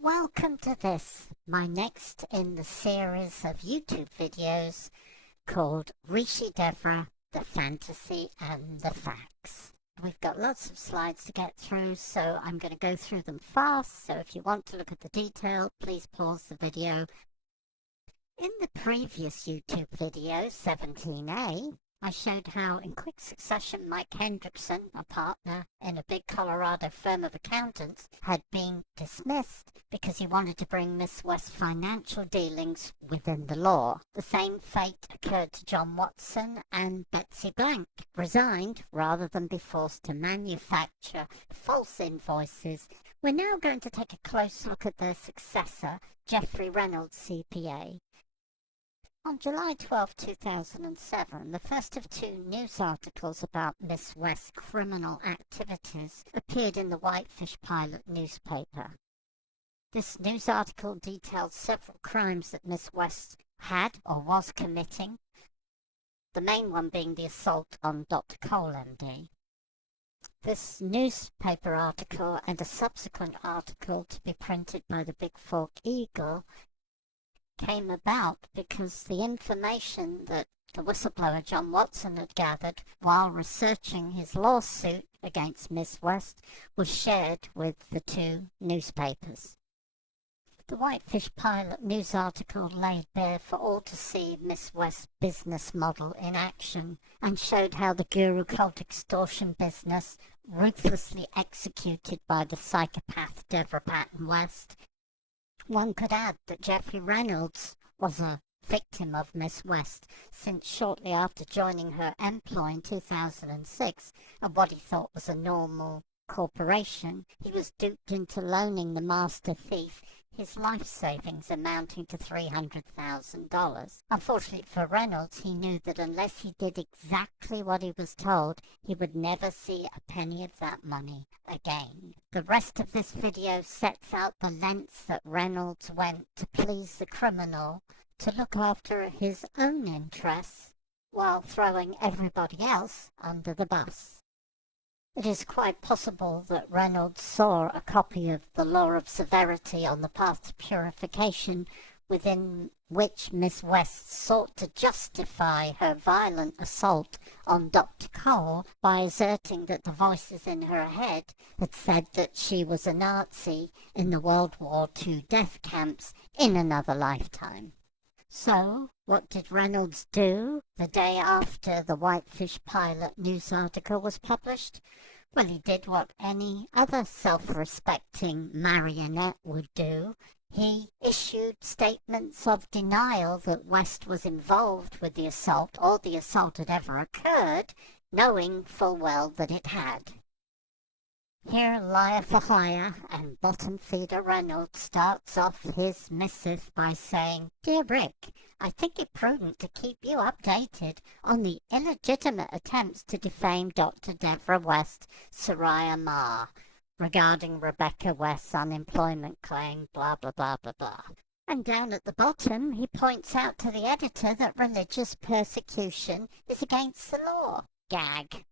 Welcome to this, my next in the series of YouTube videos called Rishi Devra, the Fantasy and the Facts. We've got lots of slides to get through, so I'm going to go through them fast, so if you want to look at the detail, please pause the video. In the previous YouTube video, 17A, I showed how in quick succession Mike Hendrickson, a partner in a big Colorado firm of accountants, had been dismissed because he wanted to bring Miss West's financial dealings within the law. The same fate occurred to John Watson and Betsy Blank, resigned rather than be forced to manufacture false invoices. We're now going to take a close look at their successor, Geoffrey Reynolds CPA. On July 12, 2007, the first of two news articles about Miss West's criminal activities appeared in the Whitefish Pilot newspaper. This news article detailed several crimes that Miss West had or was committing, the main one being the assault on Dr. Cole, MD. This newspaper article and a subsequent article to be printed by the Big Fork Eagle came about because the information that the whistleblower John Watson had gathered while researching his lawsuit against Miss West was shared with the two newspapers. The Whitefish Pilot news article laid bare for all to see Miss West's business model in action and showed how the guru cult extortion business, ruthlessly executed by the psychopath Devra Patton West. One could add that Geoffrey Reynolds was a victim of Miss West, since shortly after joining her employ in 2006 at what he thought was a normal corporation, he was duped into loaning the master thief his life savings amounting to $300,000. Unfortunately for Reynolds, he knew that unless he did exactly what he was told, he would never see a penny of that money again. The rest of this video sets out the lengths that Reynolds went to please the criminal, to look after his own interests, while throwing everybody else under the bus. It is quite possible that Reynolds saw a copy of the Law of Severity on the Path to Purification, within which Miss West sought to justify her violent assault on Dr. Cole by asserting that the voices in her head had said that she was a Nazi in the World War II death camps in another lifetime. So, what did Reynolds do the day after the Whitefish Pilot news article was published? Well, he did what any other self-respecting marionette would do. He issued statements of denial that West was involved with the assault or the assault had ever occurred, knowing full well that it had. Here, liar for hire and bottom feeder Reynolds starts off his missive by saying, "Dear Rick, I think it prudent to keep you updated on the illegitimate attempts to defame Dr. Devra West, Soraya Ma, regarding Rebecca West's unemployment claim, blah, blah, blah, blah, blah." And down at the bottom, he points out to the editor that religious persecution is against the law. Gag.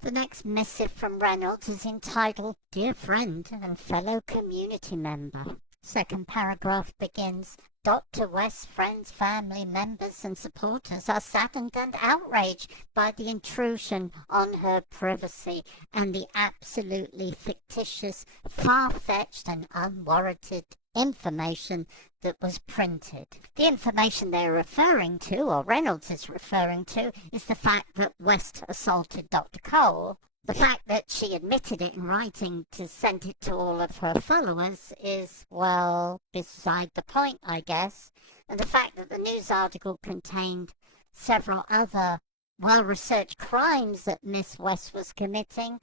The next missive from Reynolds is entitled, "Dear Friend and Fellow Community Member." Second paragraph begins, "Dr. West's friends, family members and supporters are saddened and outraged by the intrusion on her privacy and the absolutely fictitious, far-fetched and unwarranted information that was printed." The information they're referring to, or Reynolds is referring to, is the fact that West assaulted Dr. Cole. The fact that she admitted it in writing to send it to all of her followers is, well, beside the point, I guess. And the fact that the news article contained several other well-researched crimes that Miss West was committing,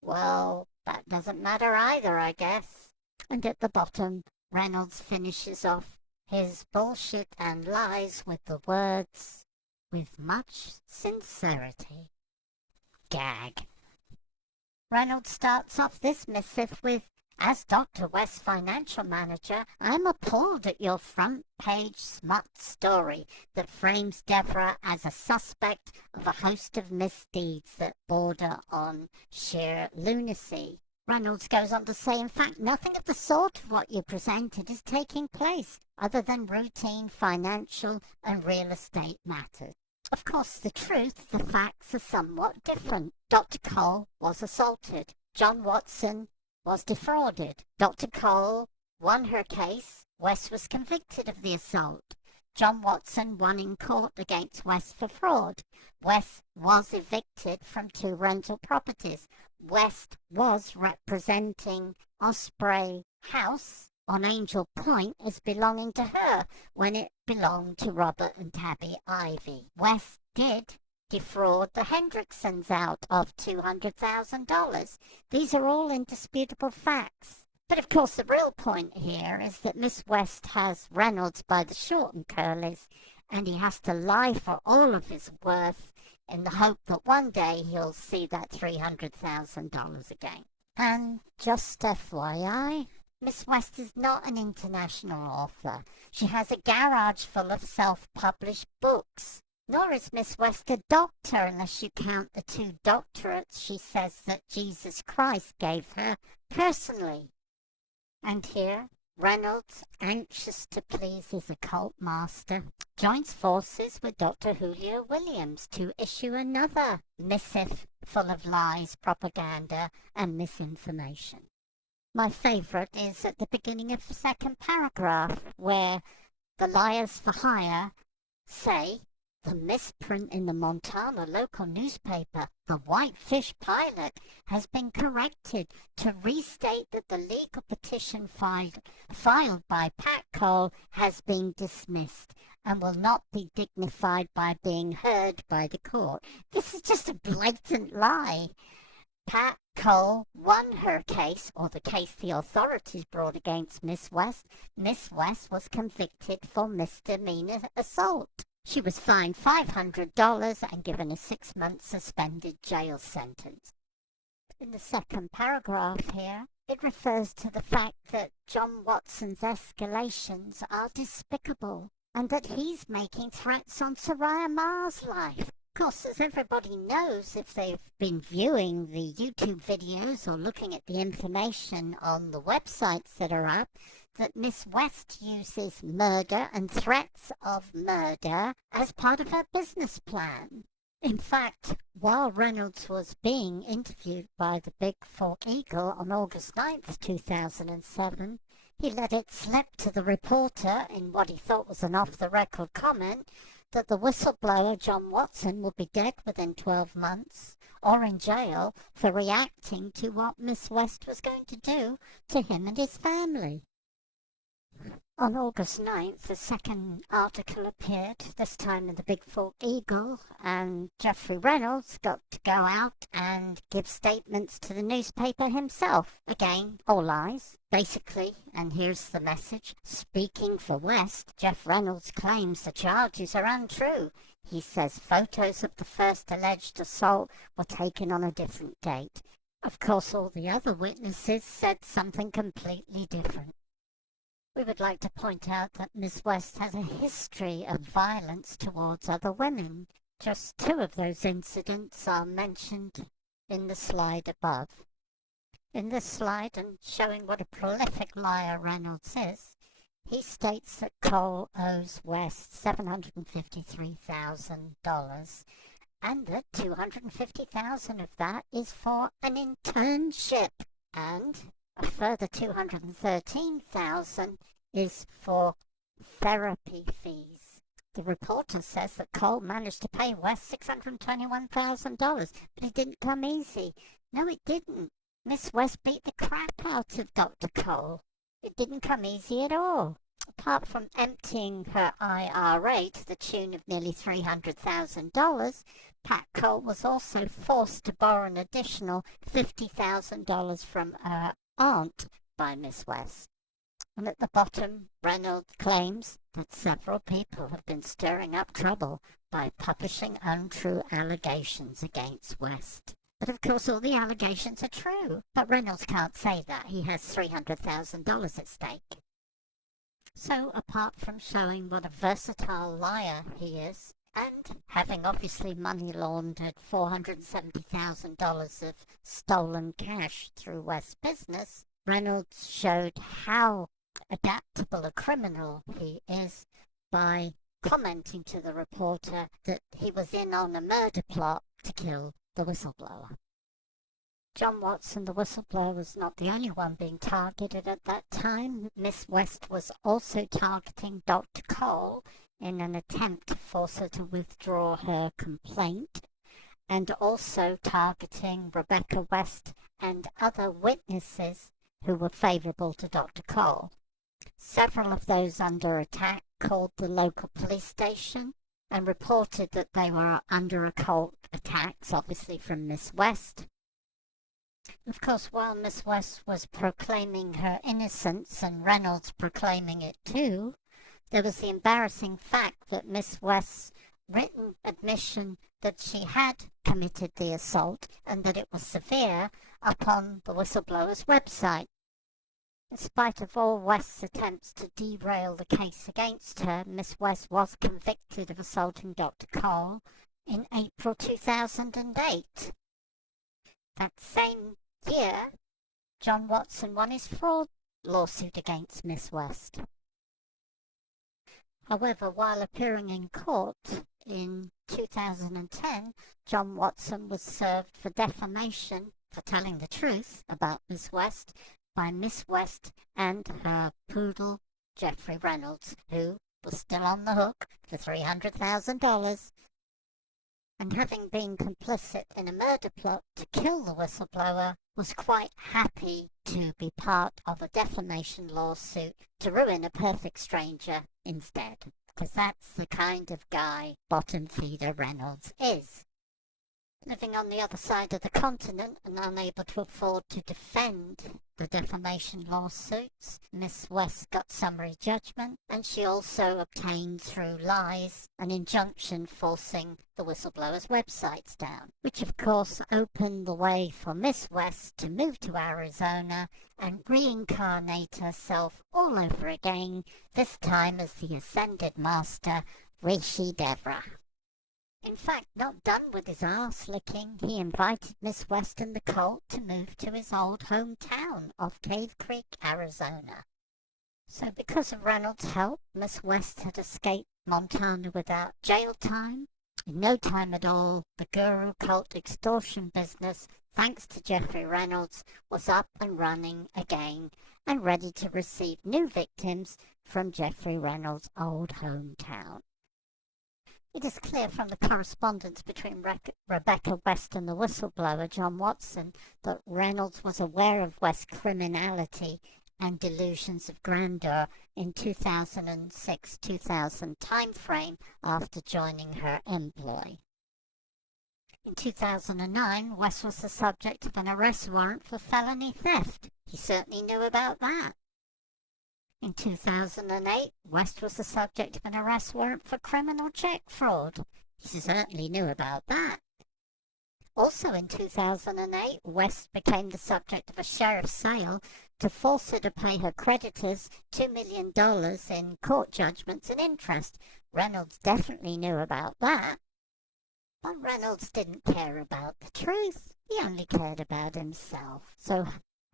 well, that doesn't matter either, I guess. And at the bottom, Reynolds finishes off his bullshit and lies with the words, "with much sincerity." Gag. Reynolds starts off this missive with, "As Dr. West's financial manager, I'm appalled at your front-page smut story that frames Devra as a suspect of a host of misdeeds that border on sheer lunacy. Reynolds goes on to say, in fact, nothing of the sort of what you presented is taking place, other than routine financial and real estate matters. Of course, the truth, the facts are somewhat different. Dr. Cole was assaulted. John Watson was defrauded. Dr. Cole won her case. West was convicted of the assault. John Watson won in court against West for fraud. West was evicted from 2 rental properties. West was representing Osprey House on Angel Point as belonging to her when it belonged to Robert and Tabby Ivy. West did defraud the Hendricksons out of $200,000. These are all indisputable facts. But of course the real point here is that Miss West has Reynolds by the short and curlies, and he has to lie for all of his worth in the hope that one day he'll see that $300,000 again. And just FYI, Miss West is not an international author. She has a garage full of self-published books. Nor is Miss West a doctor unless you count the 2 doctorates she says that Jesus Christ gave her personally. And here, Reynolds, anxious to please his occult master, joins forces with Dr. Julio Williams to issue another missive full of lies, propaganda, and misinformation. My favourite is at the beginning of the 2nd paragraph, where the liars for hire say the misprint in the Montana local newspaper, the Whitefish Pilot, has been corrected to restate that the legal petition filed by Pat Cole has been dismissed and will not be dignified by being heard by the court. This is just a blatant lie. Pat Cole won her case, or the case the authorities brought against Miss West. Miss West was convicted for misdemeanor assault. She was fined $500 and given a 6-month suspended jail sentence. In the 2nd paragraph here, it refers to the fact that John Watson's escalations are despicable and that he's making threats on Soraya Ma's life. Of course, as everybody knows, if they've been viewing the YouTube videos or looking at the information on the websites that are up, that Miss West uses murder and threats of murder as part of her business plan. In fact, while Reynolds was being interviewed by the Big Fork Eagle on August 9th, 2007, he let it slip to the reporter in what he thought was an off-the-record comment that the whistleblower John Watson would be dead within 12 months or in jail for reacting to what Miss West was going to do to him and his family. On August 9th, the 2nd article appeared, this time in the Big Fork Eagle, and Geoffrey Reynolds got to go out and give statements to the newspaper himself. Again, all lies, basically, and here's the message. Speaking for West, Geoff Reynolds claims the charges are untrue. He says photos of the first alleged assault were taken on a different date. Of course, all the other witnesses said something completely different. We would like to point out that Miss West has a history of violence towards other women. Just 2 of those incidents are mentioned in the slide above. In this slide, and showing what a prolific liar Reynolds is, he states that Cole owes West $753,000 and that $250,000 of that is for an internship, and a further $213,000 is for therapy fees. The reporter says that Cole managed to pay West $621,000, but it didn't come easy. No, it didn't. Miss West beat the crap out of Dr. Cole. It didn't come easy at all. Apart from emptying her IRA to the tune of nearly $300,000, Pat Cole was also forced to borrow an additional $50,000 from her aunt by Miss West. And at the bottom, Reynolds claims that several people have been stirring up trouble by publishing untrue allegations against West. But of course all the allegations are true. But Reynolds can't say that. He has $300,000 at stake. So apart from showing what a versatile liar he is, And having obviously money laundered $470,000 of stolen cash through West's business, Reynolds showed how adaptable a criminal he is by commenting to the reporter that he was in on a murder plot to kill the whistleblower. John Watson, the whistleblower, was not the only one being targeted at that time. Miss West was also targeting Dr. Cole in an attempt to force her to withdraw her complaint, and also targeting Rebecca West and other witnesses who were favourable to Dr. Cole. Several of those under attack called the local police station and reported that they were under occult attacks, obviously from Miss West. Of course, while Miss West was proclaiming her innocence and Reynolds proclaiming it too, there was the embarrassing fact that Miss West's written admission that she had committed the assault and that it was severe up on the whistleblower's website. In spite of all West's attempts to derail the case against her, Miss West was convicted of assaulting Dr. Cole in April 2008. That same year, John Watson won his fraud lawsuit against Miss West. However, while appearing in court in 2010, John Watson was served for defamation for telling the truth about Miss West by Miss West and her poodle, Geoffrey Reynolds, who was still on the hook for $300,000. And having been complicit in a murder plot to kill the whistleblower, was quite happy to be part of a defamation lawsuit to ruin a perfect stranger instead, because that's the kind of guy bottom feeder Reynolds is. Living on the other side of the continent and unable to afford to defend the defamation lawsuits, Miss West got summary judgment, and she also obtained through lies an injunction forcing the whistleblower's websites down, which of course opened the way for Miss West to move to Arizona and reincarnate herself all over again, this time as the ascended master Rishi Devra. In fact, not done with his arse-licking, he invited Miss West and the cult to move to his old hometown of Cave Creek, Arizona. So because of Reynolds' help, Miss West had escaped Montana without jail time. In no time at all, the guru cult extortion business, thanks to Geoffrey Reynolds, was up and running again and ready to receive new victims from Geoffrey Reynolds' old hometown. It is clear from the correspondence between Rebecca West and the whistleblower, John Watson, that Reynolds was aware of West's criminality and delusions of grandeur in 2006-2000 timeframe after joining her employ. In 2009, West was the subject of an arrest warrant for felony theft. He certainly knew about that. In 2008, West was the subject of an arrest warrant for criminal check fraud. He certainly knew about that. Also in 2008, West became the subject of a sheriff's sale to force her to pay her creditors $2 million in court judgments and interest. Reynolds definitely knew about that. But Reynolds didn't care about the truth. He only cared about himself. So,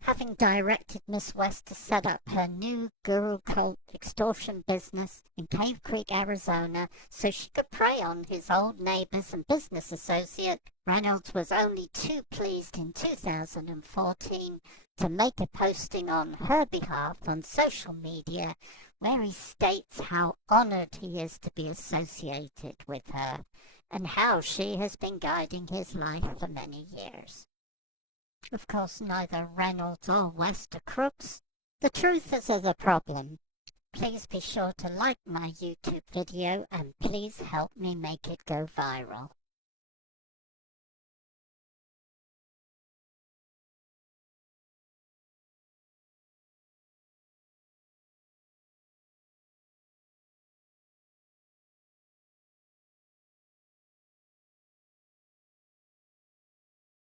having directed Miss West to set up her new guru cult extortion business in Cave Creek, Arizona, so she could prey on his old neighbors and business associate, Reynolds was only too pleased in 2014 to make a posting on her behalf on social media where he states how honored he is to be associated with her and how she has been guiding his life for many years. Of course, neither Reynolds or West are crooks. The truth is the problem. Please be sure to like my YouTube video and please help me make it go viral.